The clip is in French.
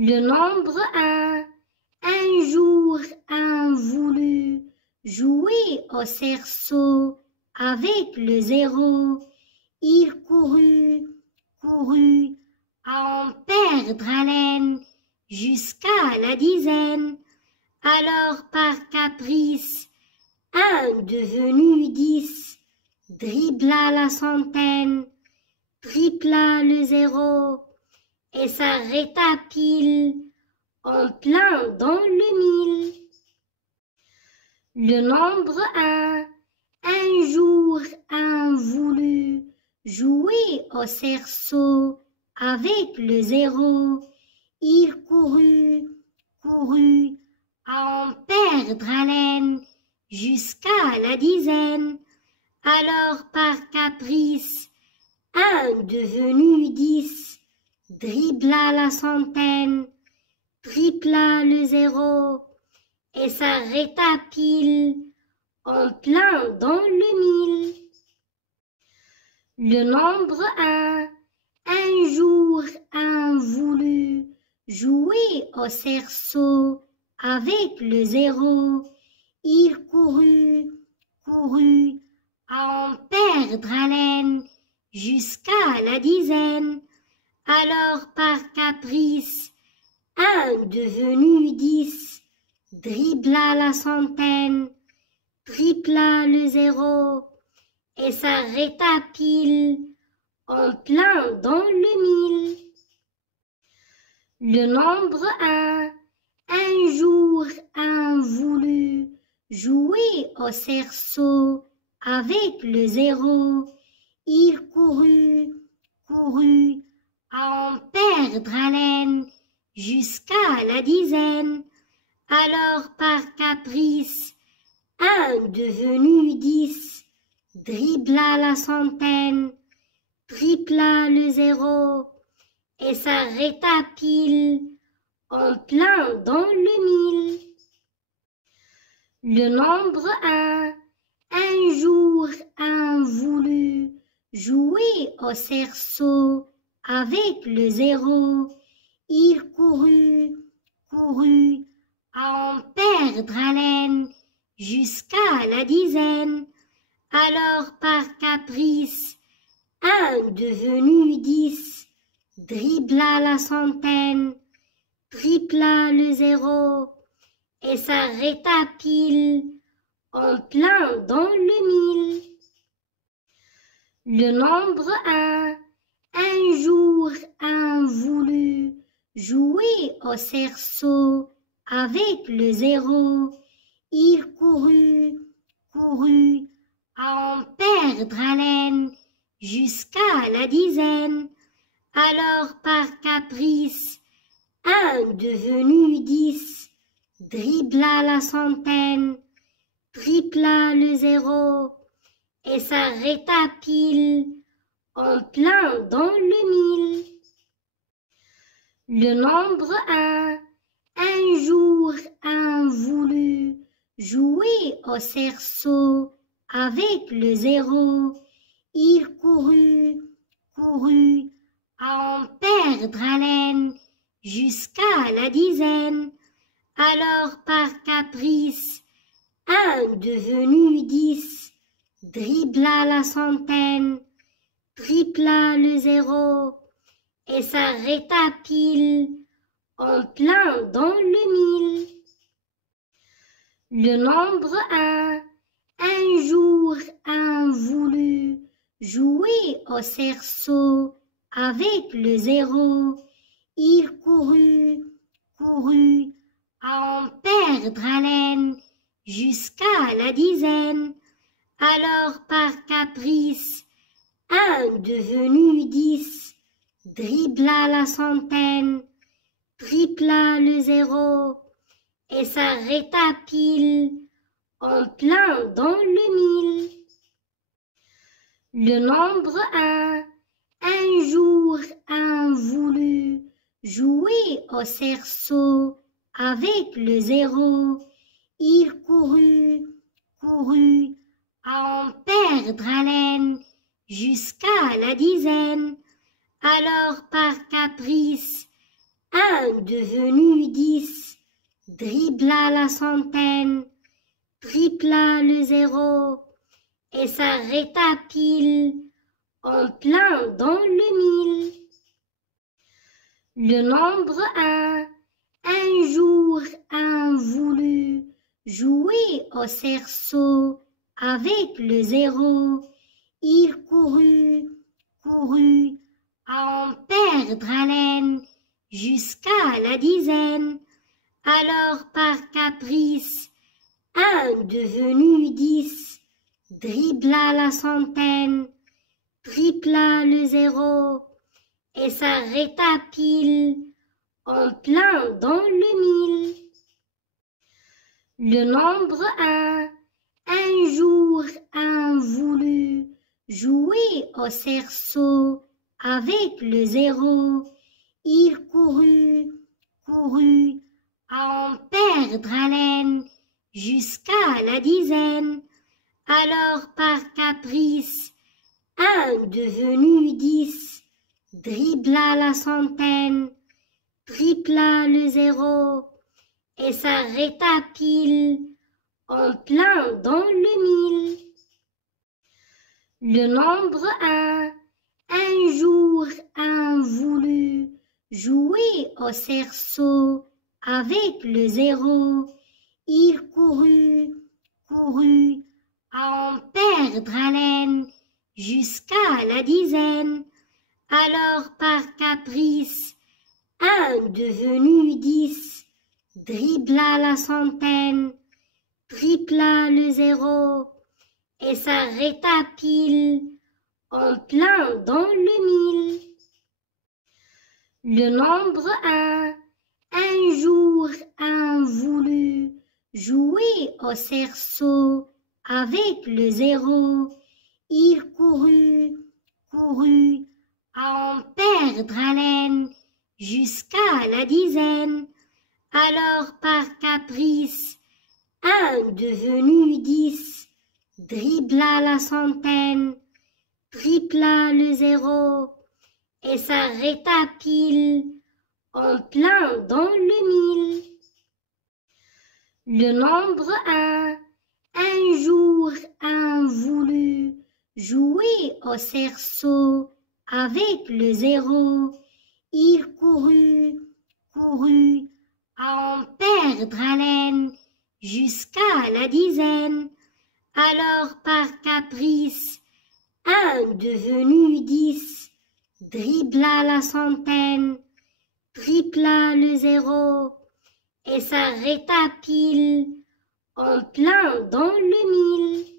Le nombre un. Un jour, un voulut jouer au cerceau avec le zéro. Il courut, courut, à en perdre haleine jusqu'à la dizaine. Alors par caprice, un devenu 10 dribbla la centaine, tripla le zéro et s'arrêta pile en plein dans le mille. Le nombre un jour, un voulut jouer au cerceau avec le zéro. Il courut, courut, à en perdre haleine jusqu'à la dizaine. Alors par caprice, un devenu 10 dribbla la centaine, tripla le zéro et s'arrêta pile en plein dans le mille. Le nombre un jour, un voulut jouer au cerceau avec le zéro. Il courut, courut, à en perdre haleine jusqu'à la dizaine. Alors par caprice, un devenu 10 dribbla la centaine, tripla le zéro et s'arrêta pile en plein dans le mille. Le nombre un jour, un voulut jouer au cerceau avec le zéro. Il courut, courut, à en perdre haleine jusqu'à la dizaine. Alors par caprice, un devenu 10 dribbla la centaine, tripla le zéro et s'arrêta pile en plein dans le mille. Le nombre un jour, un voulut jouer au cerceau avec le zéro. Il courut, courut, à en perdre haleine jusqu'à la dizaine. Alors par caprice, un devenu 10 dribbla la centaine, tripla le zéro et s'arrêta pile en plein dans le mille. Le nombre un jour, un voulut jouer au cerceau avec le zéro. Il courut, courut, à en perdre haleine jusqu'à la dizaine. Alors par caprice, un devenu 10 dribbla la centaine, tripla le zéro et s'arrêta pile en plein dans le mille. Le nombre un jour, un voulut jouer au cerceau avec le zéro. Il courut, courut, à en perdre haleine jusqu'à la dizaine. Alors par caprice, un devenu 10 dribbla la centaine, tripla le zéro et s'arrêta pile en plein dans le mille. Le nombre un jour, un voulut jouer au cerceau avec le zéro. Il courut, courut, à en perdre haleine jusqu'à la dizaine. Alors par caprice, un devenu 10 dribbla la centaine, tripla le zéro et s'arrêta pile en plein dans le mille. Le nombre un jour, un voulut jouer au cerceau avec le zéro. Il courut, courut, à en perdre haleine jusqu'à la dizaine. Alors par caprice, un devenu 10 dribbla la centaine, tripla le 0 et s'arrêta pile en plein dans le 1000. Le nombre 1 jour, un voulut jouer au cerceau avec le 0. Il courut, à en perdre haleine jusqu'à la dizaine. Alors par caprice, un devenu 10 dribbla la centaine, tripla le 0 et s'arrêta pile en plein dans le 1000. Le nombre 1 jour, un voulut jouer au cerceau avec le 0. Il courut, à en perdre haleine jusqu'à la dizaine. Alors par caprice, un devenu 10 dribbla la centaine, tripla le 0 et s'arrêta pile en plein dans le 1000. Le nombre 1 jour, un voulut jouer au cerceau avec le 0. Il courut, à en perdre haleine jusqu'à la dizaine. Alors par caprice, un devenu 10 dribbla la centaine, tripla le 0 et s'arrêta pile en plein dans le 1000. Le nombre 1 jour, un voulut jouer au cerceau avec le 0. Il courut, à en perdre haleine jusqu'à la dizaine. Alors par caprice, un devenu 10 dribbla la centaine, tripla le 0 et s'arrêta pile en plein dans le 1000. Le nombre 1 jour, un voulut jouer au cerceau avec le 0. Il courut, à en perdre haleine jusqu'à la dizaine. Alors par caprice, un devenu 10 dribbla la centaine, tripla le 0 et s'arrêta pile en plein dans le 1000.